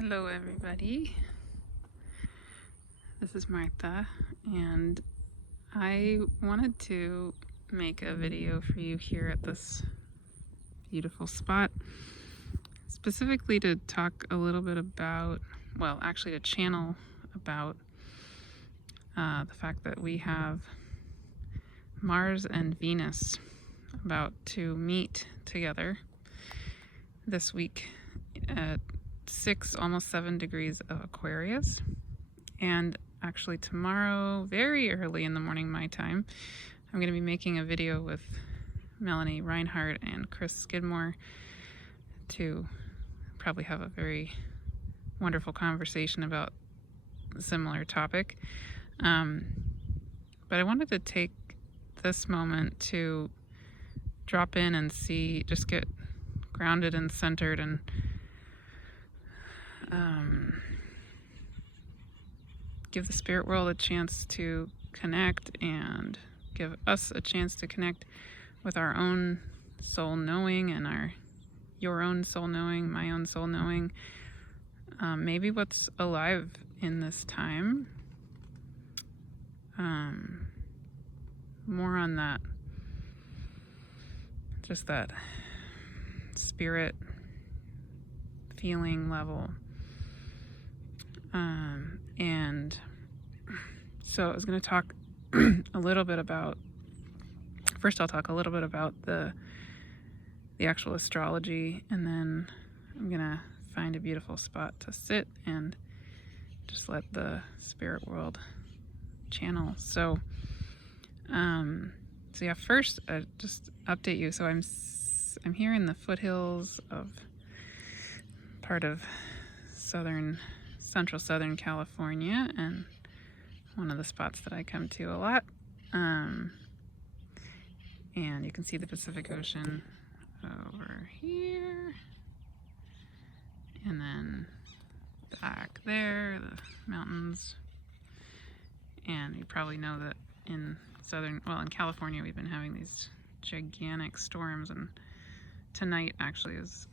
Hello everybody, this is Martha, and I wanted to make a video for you here at this beautiful spot, specifically to talk a little bit about, well, actually to channel about the fact that we have Mars and Venus about to meet together this week at 6, almost 7 degrees of Aquarius. And actually tomorrow, very early in the morning my time, I'm going to be making a video with Melanie Reinhardt and Chris Skidmore to probably have a very wonderful conversation about a similar topic. But I wanted to take this moment to drop in and see, just get grounded and centered and give the spirit world a chance to connect and give us a chance to connect with our own soul knowing and your own soul knowing, my own soul knowing, maybe what's alive in this time. More on that, just that spirit feeling level. And so I was going to talk a little bit about, first I'll talk a little bit about the actual astrology, and then I'm going to find a beautiful spot to sit and just let the spirit world channel. So yeah, first I just update you. So I'm here in the foothills of part of central southern California, and one of the spots that I come to a lot. And you can see the Pacific Ocean over here, and then back there, the mountains. And you probably know that in California we've been having these gigantic storms, and tonight actually is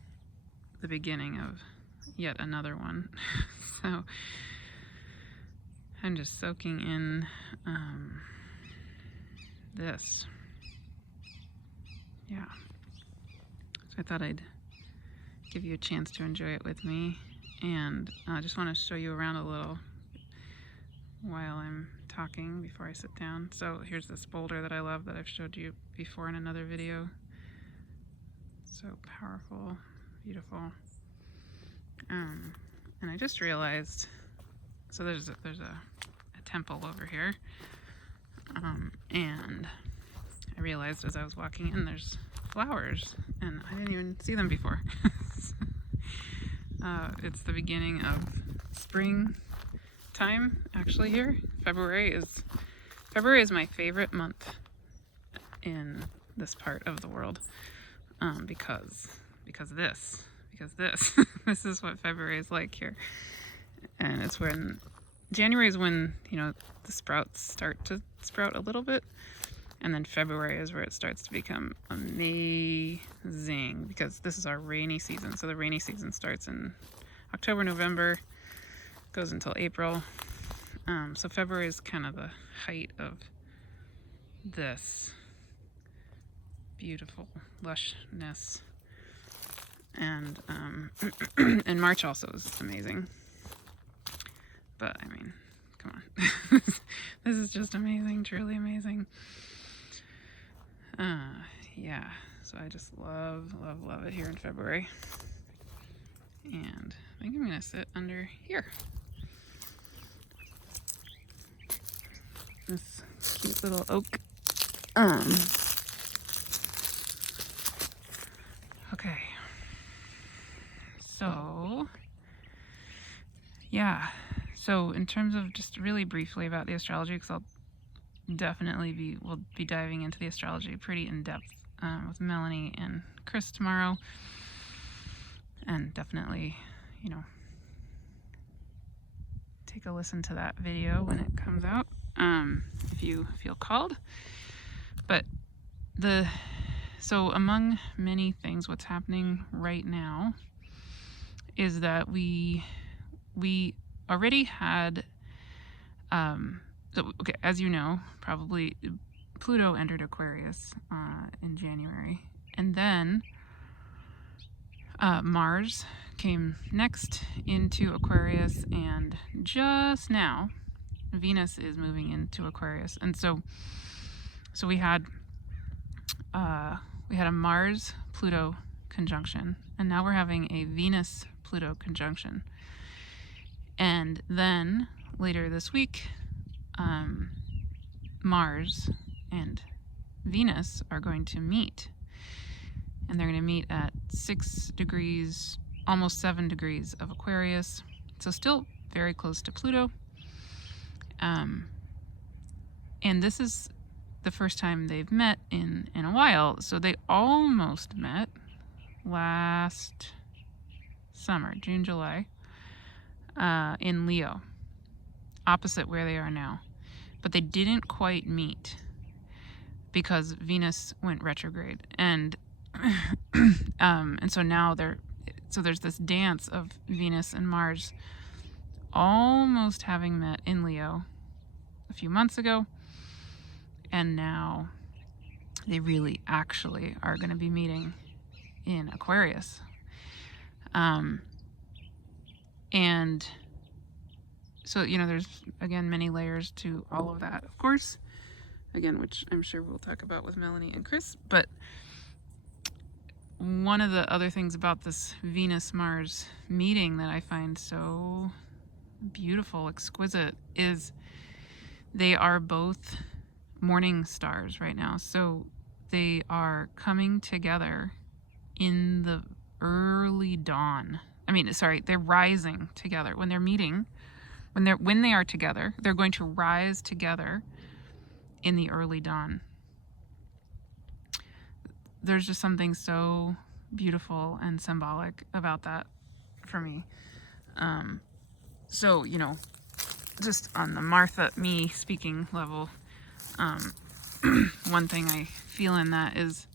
the beginning of yet another one. So I'm just soaking in this. Yeah. So I thought I'd give you a chance to enjoy it with me, and I just want to show you around a little while I'm talking before I sit down. So here's this boulder that I love that I've showed you before in another video. So powerful, beautiful. And I just realized, so there's a temple over here, and I realized as I was walking in, there's flowers, and I didn't even see them before. It's the beginning of spring time actually here. February is my favorite month in this part of the world, because this this is what February is like here. And it's when January is when, the sprouts start to sprout a little bit, and then February is where it starts to become amazing, because this is our rainy season. So the rainy season starts in October, November, goes until April. So February is kind of the height of this beautiful lushness. And and March also is amazing. But I mean, come on. This is just amazing, truly amazing. Yeah, so I just love it here in February. And I think I'm gonna sit under here. This cute little oak. Okay. So, yeah. So in terms of just really briefly about the astrology, because we'll be diving into the astrology pretty in depth with Melanie and Chris tomorrow, and definitely, take a listen to that video when it comes out, if you feel called. But so among many things, what's happening right now is that we already had, so, okay, as you know, probably Pluto entered Aquarius in January. And then Mars came next into Aquarius, and just now Venus is moving into Aquarius. And so we had a Mars Pluto conjunction, and now we're having a Venus Pluto conjunction. And then later this week, Mars and Venus are going to meet, and they're going to meet at 6 degrees, almost 7 degrees of Aquarius, so still very close to Pluto. And this is the first time they've met in a while. So they almost met last summer, June, July, in Leo, opposite where they are now. But they didn't quite meet because Venus went retrograde. And so now there's this dance of Venus and Mars almost having met in Leo a few months ago, and now they really actually are going to be meeting in Aquarius. And so, there's, again, many layers to all of that, of course, again, which I'm sure we'll talk about with Melanie and Chris. But one of the other things about this Venus-Mars meeting that I find so beautiful, exquisite, is they are both morning stars right now. So they are coming together in the early dawn. They're rising together. When they're meeting, when they are together, they're going to rise together in the early dawn. There's just something so beautiful and symbolic about that for me. So, just on the Martha, me speaking level, one thing I feel in that is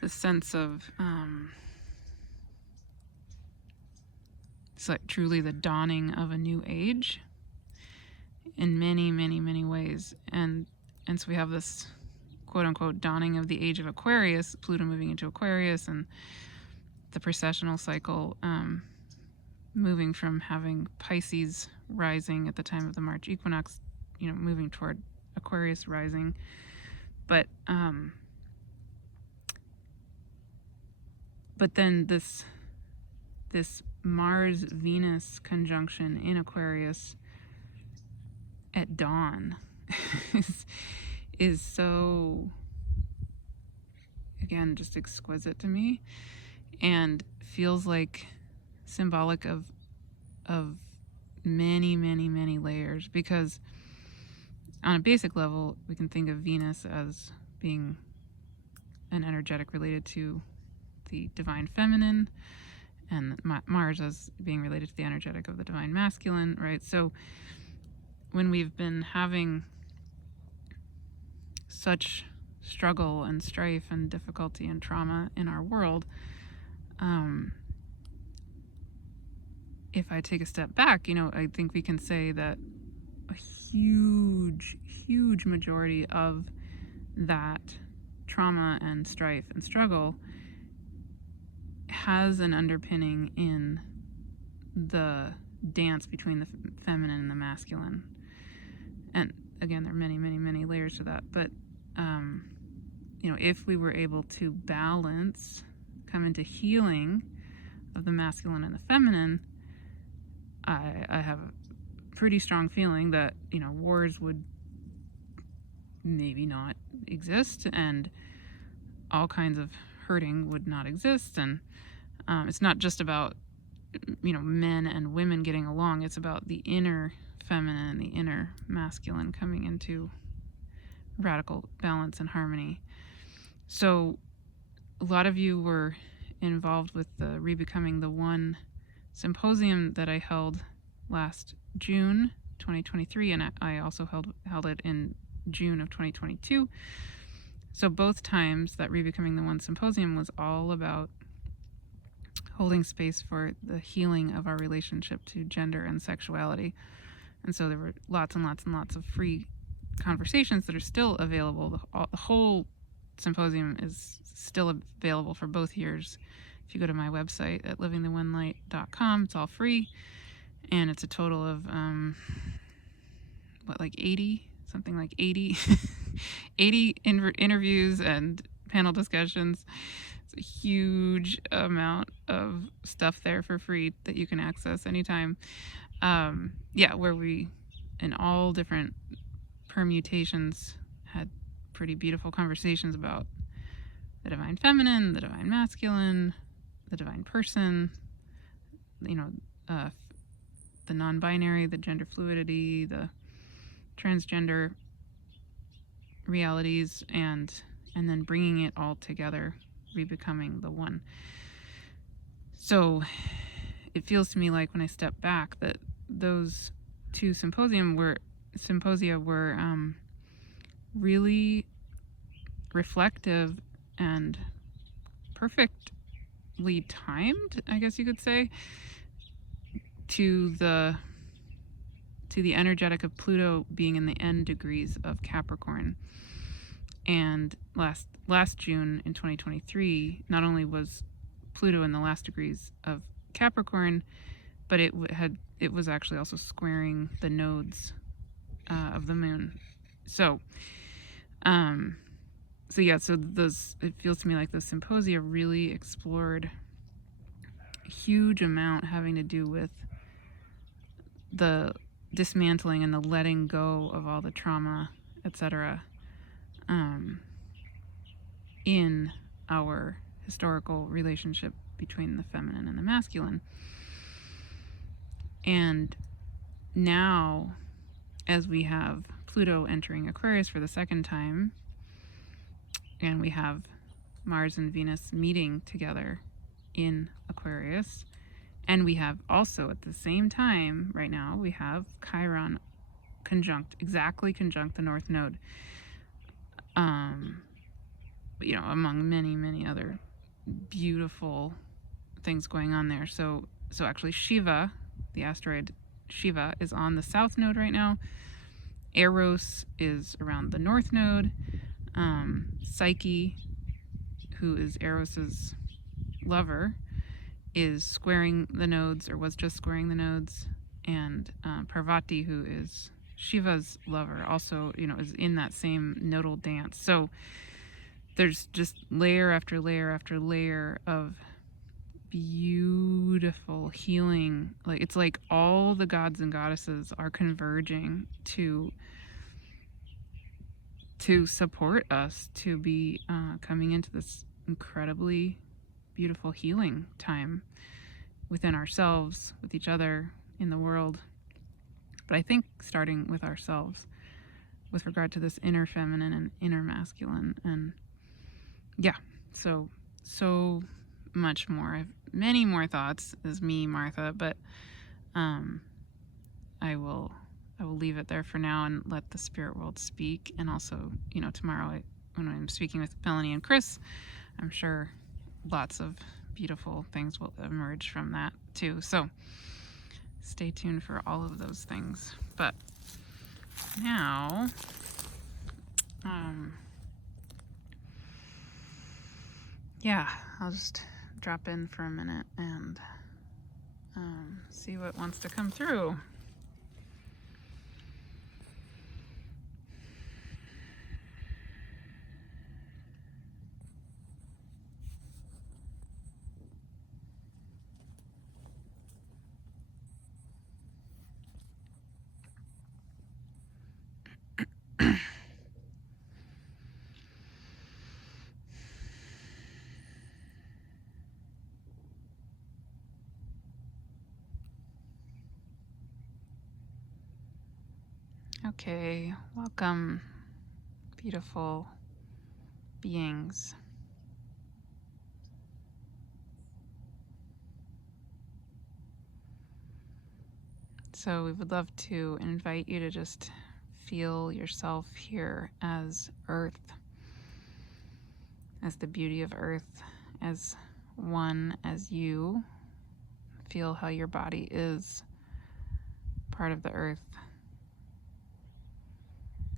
the sense of, it's like truly the dawning of a new age in many, many, many ways. And so we have this quote unquote dawning of the age of Aquarius, Pluto moving into Aquarius, and the precessional cycle, moving from having Pisces rising at the time of the March equinox, moving toward Aquarius rising. But then this Mars-Venus conjunction in Aquarius at dawn is so, again, just exquisite to me, and feels like symbolic of many, many, many layers, because on a basic level, we can think of Venus as being an energetic related to the divine feminine, and Mars as being related to the energetic of the divine masculine, right? So when we've been having such struggle and strife and difficulty and trauma in our world, if I take a step back, I think we can say that a huge, huge majority of that trauma and strife and struggle has an underpinning in the dance between the feminine and the masculine. And again, there are many, many, many layers to that. But, if we were able to balance, come into healing of the masculine and the feminine, I have a pretty strong feeling that, wars would maybe not exist, and all kinds of hurting would not exist. And it's not just about, men and women getting along. It's about the inner feminine and the inner masculine coming into radical balance and harmony. So a lot of you were involved with the Rebecoming the One symposium that I held last June 2023, and I also held it in June of 2022. So both times that Rebecoming the One symposium was all about holding space for the healing of our relationship to gender and sexuality. And so there were lots and lots and lots of free conversations that are still available. The whole symposium is still available for both years. If you go to my website at livingtheonelight.com, it's all free. And it's a total of, 80? Something like 80, 80 interviews and panel discussions. It's a huge amount of stuff there for free that you can access anytime. Where we, in all different permutations, had pretty beautiful conversations about the divine feminine, the divine masculine, the divine person, the non-binary, the gender fluidity, the transgender realities, and then bringing it all together, rebecoming the one. So it feels to me like when I step back that those two symposia were really reflective and perfectly timed, I guess you could say, to the energetic of Pluto being in the end degrees of Capricorn. And last June in 2023, not only was Pluto in the last degrees of Capricorn, but it was actually also squaring the nodes of the moon. So it feels to me like the symposia really explored a huge amount having to do with the dismantling and the letting go of all the trauma, etc., in our historical relationship between the feminine and the masculine. And now, as we have Pluto entering Aquarius for the second time, and we have Mars and Venus meeting together in Aquarius, and we have also at the same time right now, we have Chiron exactly conjunct the North Node, among many, many other beautiful things going on there. So actually Shiva, the asteroid Shiva, is on the South Node right now. Eros is around the North Node. Psyche, who is Eros's lover, is squaring the nodes, or was just squaring the nodes. And Parvati, who is Shiva's lover, also, is in that same nodal dance. So there's just layer after layer after layer of beautiful healing. Like, it's like all the gods and goddesses are converging to support us to be coming into this incredibly beautiful healing time within ourselves, with each other, in the world. But I think starting with ourselves with regard to this inner feminine and inner masculine. And so much more. I have many more thoughts as me, Martha, but I will leave it there for now and let the spirit world speak. And also, tomorrow when I'm speaking with Melanie and Chris, I'm sure lots of beautiful things will emerge from that too. So stay tuned for all of those things. But now, I'll just drop in for a minute and see what wants to come through. Okay, welcome, beautiful beings. So we would love to invite you to just feel yourself here as Earth, as the beauty of Earth, as one as you. Feel how your body is part of the earth.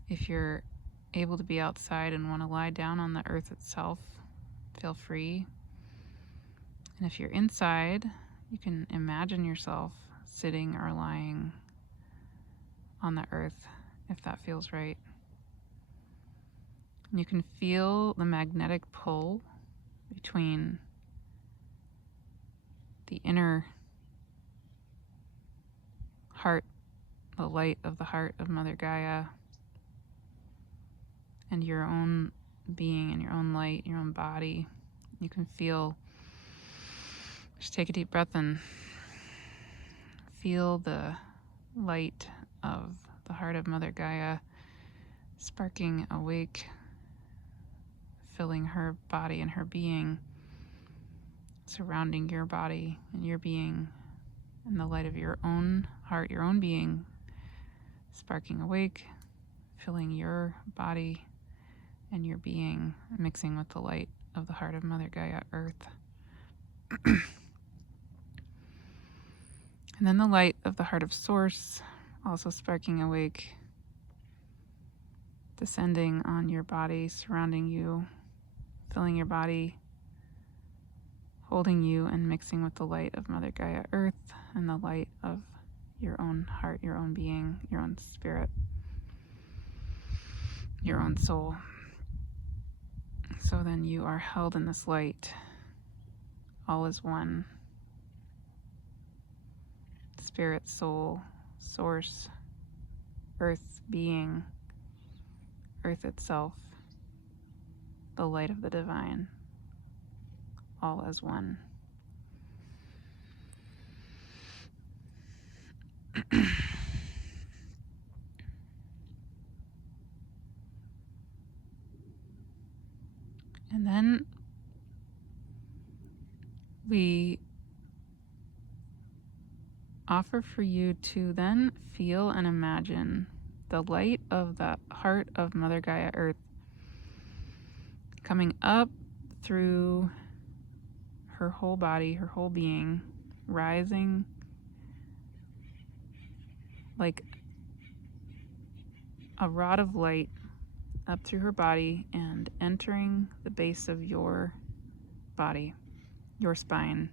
If you're able to be outside and want to lie down on the earth itself, feel free. And if you're inside, you can imagine yourself sitting or lying on the earth, if that feels right. And you can feel the magnetic pull between the inner heart, the light of the heart of Mother Gaia, and your own being and your own light, your own body. You can feel, just take a deep breath and feel the light of the heart of Mother Gaia sparking awake, filling her body and her being, surrounding your body and your being, and the light of your own heart, your own being, sparking awake, filling your body and your being, mixing with the light of the heart of Mother Gaia, Earth. And then the light of the heart of Source, also sparking awake, descending on your body, surrounding you, filling your body, holding you, and mixing with the light of Mother Gaia, Earth, and the light of your own heart, your own being, your own spirit, your own soul. So then you are held in this light. All is one. Spirit, soul, source, earth, being, earth itself, the light of the divine, all as one. And then we offer for you to then feel and imagine the light of the heart of Mother Gaia, Earth, coming up through her whole body, her whole being, rising like a rod of light up through her body and entering the base of your body, your spine.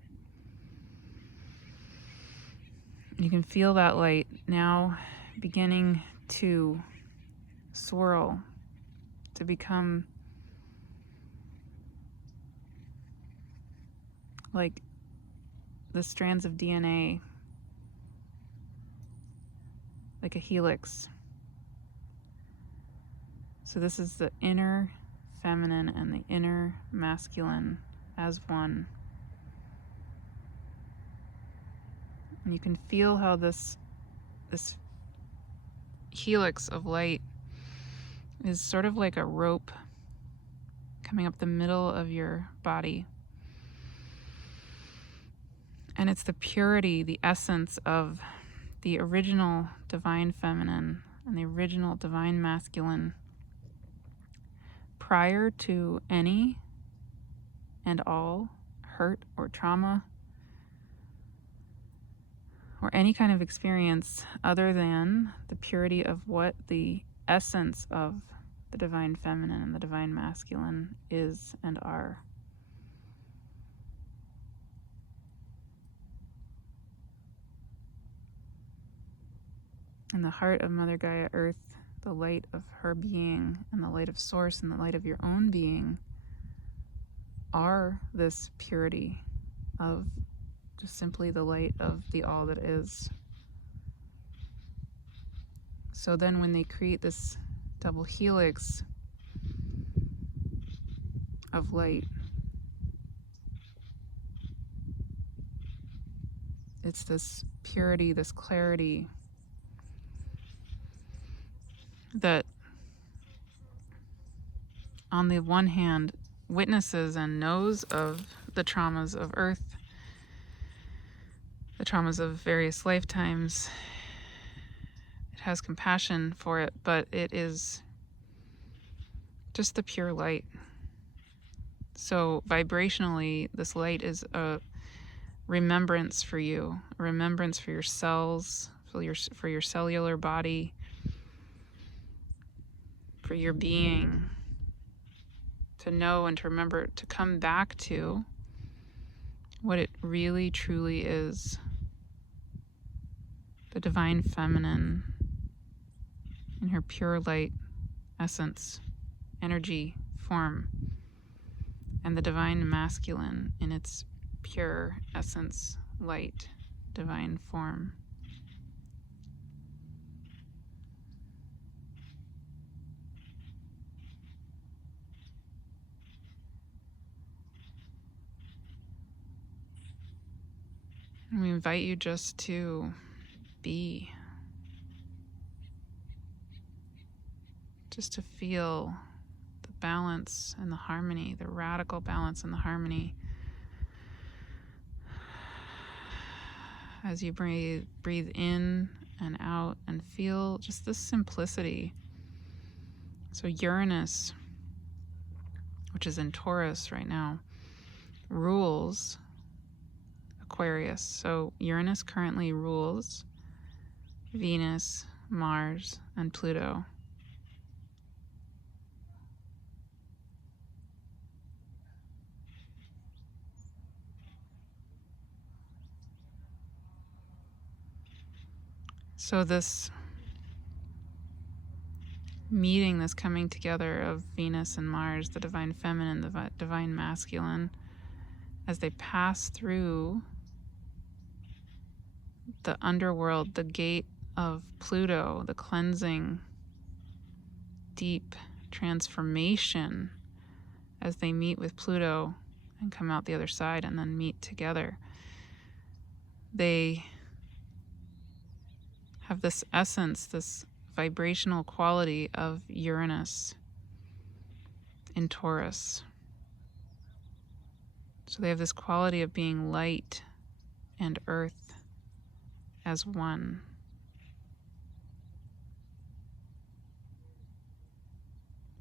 You can feel that light now beginning to swirl, to become like the strands of DNA, like a helix. So this is the inner feminine and the inner masculine as one. And you can feel how this helix of light is sort of like a rope coming up the middle of your body. And it's the purity, the essence of the original divine feminine and the original divine masculine prior to any and all hurt or trauma or any kind of experience other than the purity of what the essence of the divine feminine and the divine masculine is and are. In the heart of Mother Gaia, Earth, the light of her being and the light of Source and the light of your own being are this purity of just simply the light of the all that is. So then when they create this double helix of light, it's this purity, this clarity that on the one hand witnesses and knows of the traumas of Earth, the traumas of various lifetimes. It has compassion for it, but it is just the pure light. So vibrationally, this light is a remembrance for you, a remembrance for your cells, for your cellular body, for your being, to know and to remember, to come back to what it really truly is. The divine feminine in her pure light essence, energy, form, and the divine masculine in its pure essence, light, divine form. And we invite you just to be, just to feel the balance and the harmony, the radical balance and the harmony as you breathe in and out, and feel just this simplicity. So Uranus, which is in Taurus right now, rules Aquarius. So Uranus currently rules Venus, Mars, and Pluto. So this meeting, this coming together of Venus and Mars, the divine feminine, the divine masculine, as they pass through the underworld, the gate of Pluto, the cleansing, deep transformation, as they meet with Pluto and come out the other side and then meet together. They have this essence, this vibrational quality of Uranus in Taurus. So they have this quality of being light and earth as one.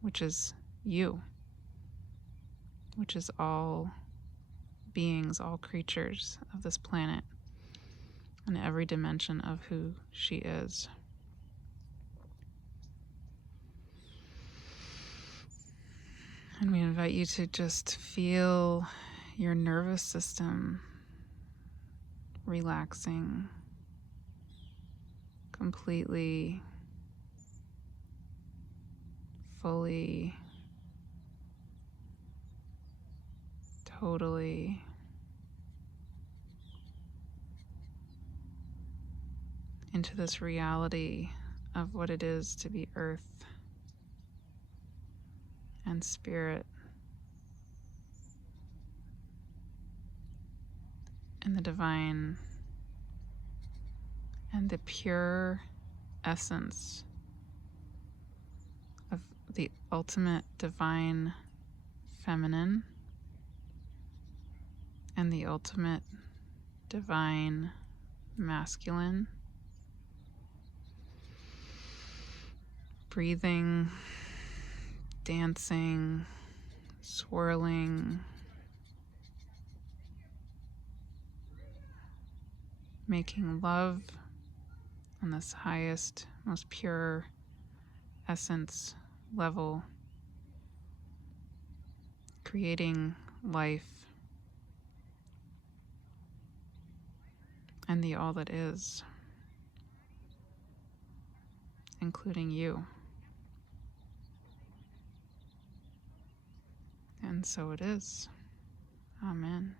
Which is you, which is all beings, all creatures of this planet, and every dimension of who she is. And we invite you to just feel your nervous system relaxing completely, fully, totally. Into this reality of what it is to be earth and spirit, and the divine and the pure essence of the ultimate divine feminine and the ultimate divine masculine. Breathing, dancing, swirling, making love on this highest, most pure essence level, creating life and the all that is, including you. And so it is. Amen.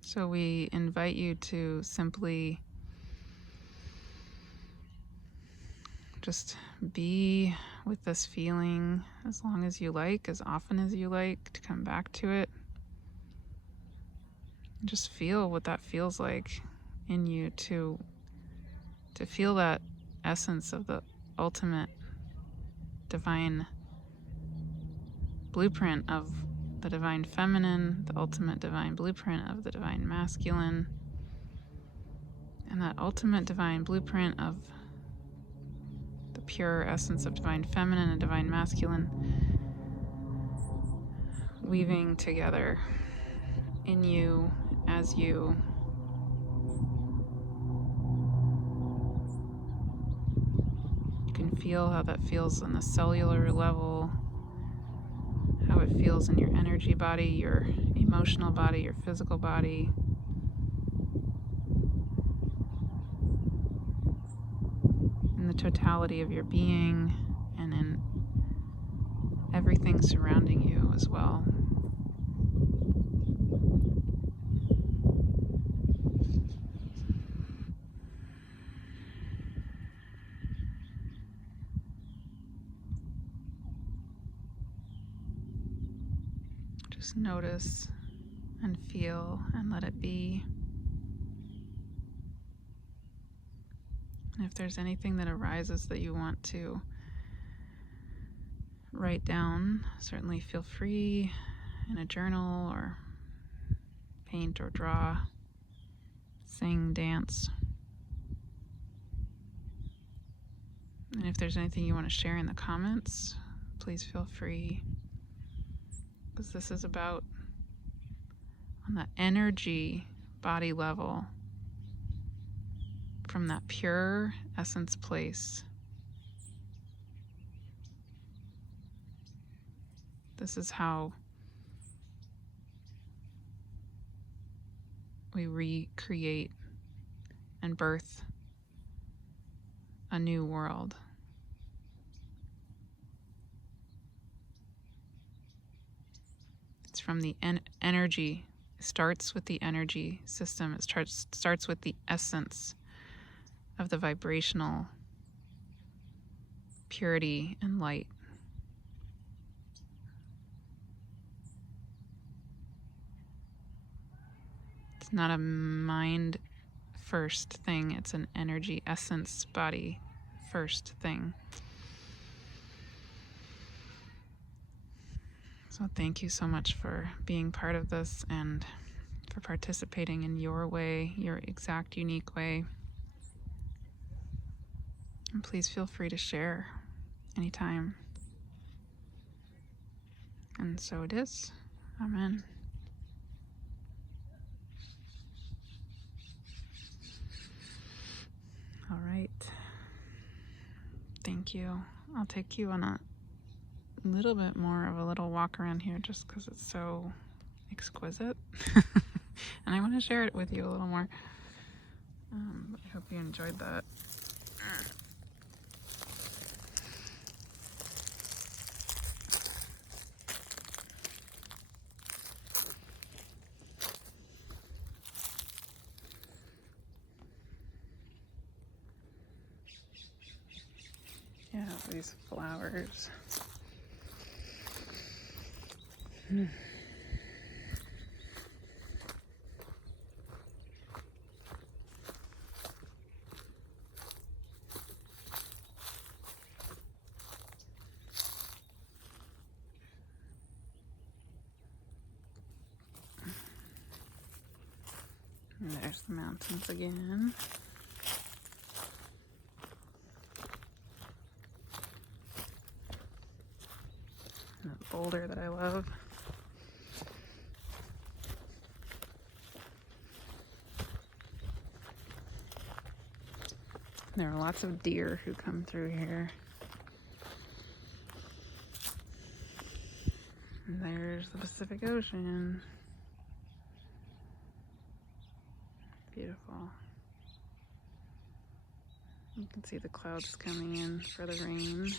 So we invite you to simply just be with this feeling as long as you like, as often as you like, to come back to it. Just feel what that feels like in you, to feel that essence of the ultimate divine blueprint of the divine feminine, the ultimate divine blueprint of the divine masculine, and that ultimate divine blueprint of the pure essence of divine feminine and divine masculine weaving together in you as you. You can feel how that feels on the cellular level, how it feels in your energy body, your emotional body, your physical body. In the totality of your being and in everything surrounding you as well. Just notice and feel and let it be. And if there's anything that arises that you want to write down, certainly feel free in a journal or paint or draw, sing, dance. And if there's anything you want to share in the comments, please feel free. Because this is about, on the energy body level, from that pure essence place. This is how we recreate and birth a new world. It's from the energy. It starts with the energy system. It starts with the essence of the vibrational purity and light. It's not a mind first thing, it's an energy essence body first thing. So thank you so much for being part of this and for participating in your way, your exact unique way. And please feel free to share anytime. And so it is. Amen. All right. Thank you. I'll take you on a little bit more of a little walk around here just because it's so exquisite. And I want to share it with you a little more. I hope you enjoyed that. Yeah, these flowers. And there's the mountains again. And the boulder that I love. There are lots of deer who come through here. And there's the Pacific Ocean. Beautiful. You can see the clouds coming in for the rain.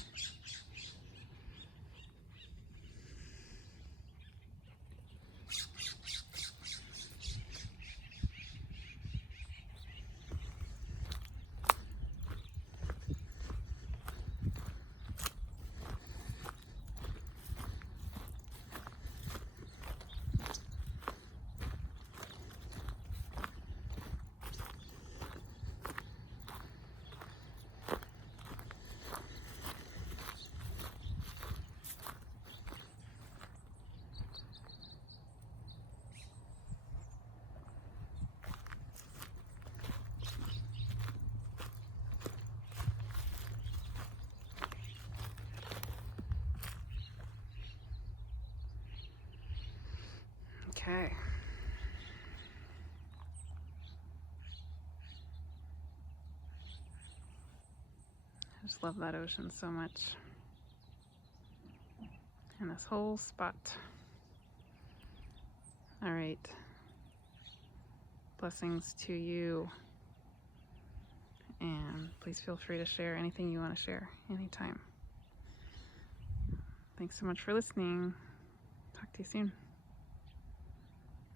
Okay. I just love that ocean so much. And this whole spot. All right. Blessings to you. And please feel free to share anything you want to share anytime. Thanks so much for listening. Talk to you soon.